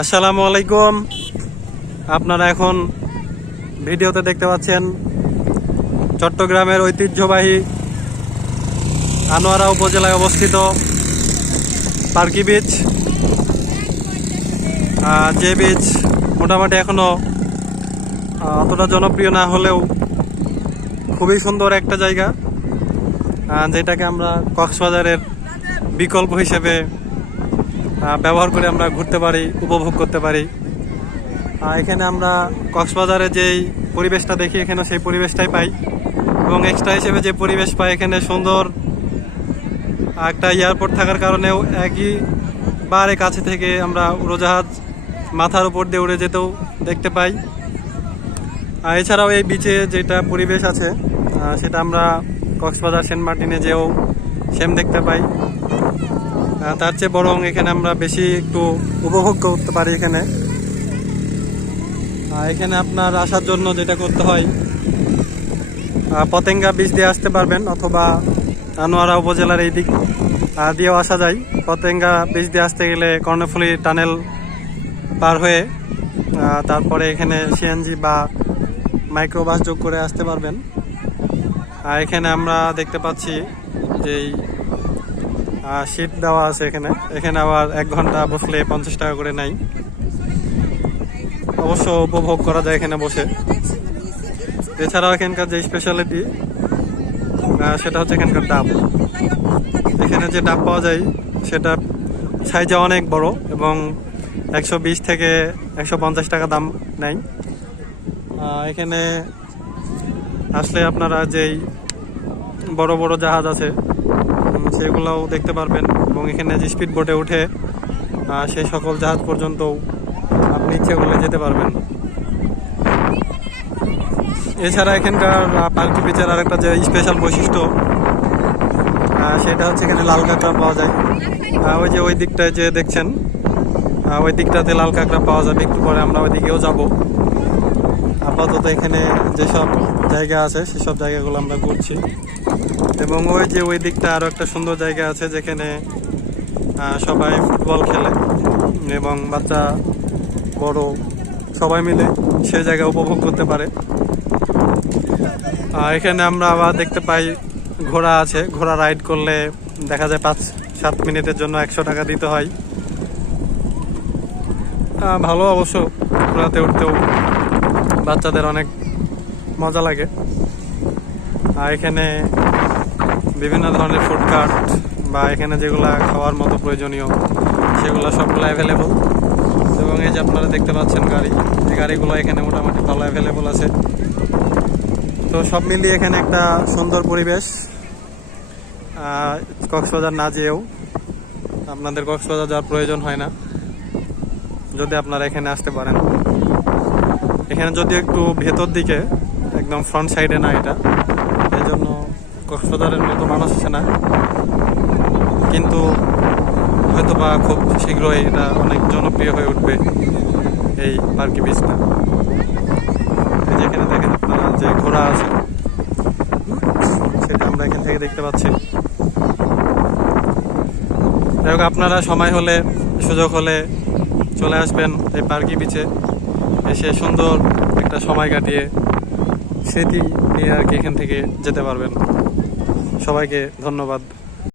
আসসালামু আলাইকুম। আপনারা এখন ভিডিওতে দেখতে পাচ্ছেন চট্টগ্রামের ঐতিহ্যবাহী আনোয়ারা উপজেলায় অবস্থিত পার্কি বিচ যে বিচ মোটামুটি এখনও অতটা জনপ্রিয় না হলেও খুবই সুন্দর একটা জায়গা যেটাকে আমরা কক্সবাজারের বিকল্প হিসেবে ব্যবহার করে আমরা ঘুরতে পারি, উপভোগ করতে পারি। আর এখানে আমরা কক্সবাজারে যেই পরিবেশটা দেখি এখানে সেই পরিবেশটাই পাই। এবং এক্সট্রা হিসেবে যে পরিবেশ পাই, এখানে সুন্দর একটা এয়ারপোর্ট থাকার কারণেও একই বারে কাছে থেকে আমরা উড়োজাহাজ মাথার উপর দিয়ে উড়ে যেতেও দেখতে পাই। আর এছাড়াও এই বিচে যেটা পরিবেশ আছে সেটা আমরা কক্সবাজার সেন্ট মার্টিনে যেও সেম দেখতে পাই। তার চেয়ে বরং এখানে আমরা বেশি একটু উপভোগ করতে পারি এখানে। এখানে আপনার আসার জন্য যেটা করতে হয় পতেঙ্গা বীজ দিয়ে আসতে পারবেন অথবা আনোয়ারা উপজেলার এই দিক দিয়েও আসা যায়। পতেঙ্গা বীজ দিয়ে আসতে গেলে কর্ণফুলি টানেল পার হয়ে তারপরে এখানে সিএনজি বা মাইক্রোবাস যোগ করে আসতে পারবেন। আর এখানে আমরা দেখতে পাচ্ছি যেই সিট দেওয়া আছে এখানে। এখানে আবার এক ঘণ্টা বসলে পঞ্চাশ টাকা করে নাই অবশ্য উপভোগ করা যায় এখানে বসে। এছাড়াও এখানকার যে স্পেশালিটি সেটা হচ্ছে এখানকার ডাব। এখানে যে ডাব পাওয়া যায়, সেটা সাইজে অনেক বড় এবং একশো বিশ থেকে একশো পঞ্চাশ টাকা দাম নেয়। এখানে আসলে আপনারা যেই বড় বড় জাহাজ আছে সেগুলোও দেখতে পারবেন এবং এখানে যে স্পিড বোটে উঠে সেই সকল জাহাজ পর্যন্ত আপনি ইচ্ছে করলে যেতে পারবেন। এছাড়া এখানকার পার্কি বিচের আরেকটা যে স্পেশাল বৈশিষ্ট্য সেটা হচ্ছে এখানে লাল কাঁকড়া পাওয়া যায়। ওই যে ওই দিকটায় যে দেখছেন ওই দিকটাতে লাল কাঁকড়া পাওয়া যাবে, একটু পরে আমরা ওই দিকেও যাব। আপাতত এখানে যেসব জায়গা আছে, সেসব জায়গাগুলো আমরা ঘুরছি। এবং ওই যে ওই দিকটা আরও একটা সুন্দর জায়গা আছে, যেখানে সবাই ফুটবল খেলে এবং বাচ্চা, বড় সবাই মিলে সে জায়গা উপভোগ করতে পারে। এখানে আমরা আবার দেখতে পাই ঘোড়া আছে। ঘোড়া রাইড করলে দেখা যায় পাঁচ, সাত মিনিটের জন্য একশো টাকা দিতে হয়। ভালো অবশ্য ঘোড়াতে উঠতেও বাচ্চাদের অনেক মজা লাগে। আর এখানে বিভিন্ন ধরনের ফুড কার্ট বা এখানে যেগুলা খাওয়ার মতো প্রয়োজনীয়, সেগুলো সবগুলো অ্যাভেলেবল এবং এই যে আপনারা দেখতে পাচ্ছেন গাড়ি, এই গাড়িগুলো এখানে মোটামুটি ভালো অ্যাভেলেবল আছে। তো সব মিলিয়ে এখানে একটা সুন্দর পরিবেশ। কক্সবাজার না যেয়েও আপনাদের কক্সবাজার যাওয়ার প্রয়োজন হয় না, যদি আপনারা এখানে আসতে পারেন। এখানে যদি একটু ভেতর দিকে, একদম ফ্রন্ট সাইডে না এটা এই জন্য কক্সবাজারের মতো মানুষ আসে না। কিন্তু হয়তো বা খুব শীঘ্রই এটা অনেক জনপ্রিয় হয়ে উঠবে এই পার্কি বিচটা। এই যে এখানে দেখেন আপনারা যে ঘোড়া আছে, সেটা আমরা এখান থেকে দেখতে পাচ্ছি। যাই হোক, আপনারা সময় হলে, সুযোগ হলে চলে আসবেন এই পার্কি বিচে। এসে সুন্দর একটা সময় কাটিয়ে স্মৃতি নিয়ে আর কি এখান থেকে যেতে পারবেন। সবাইকে ধন্যবাদ।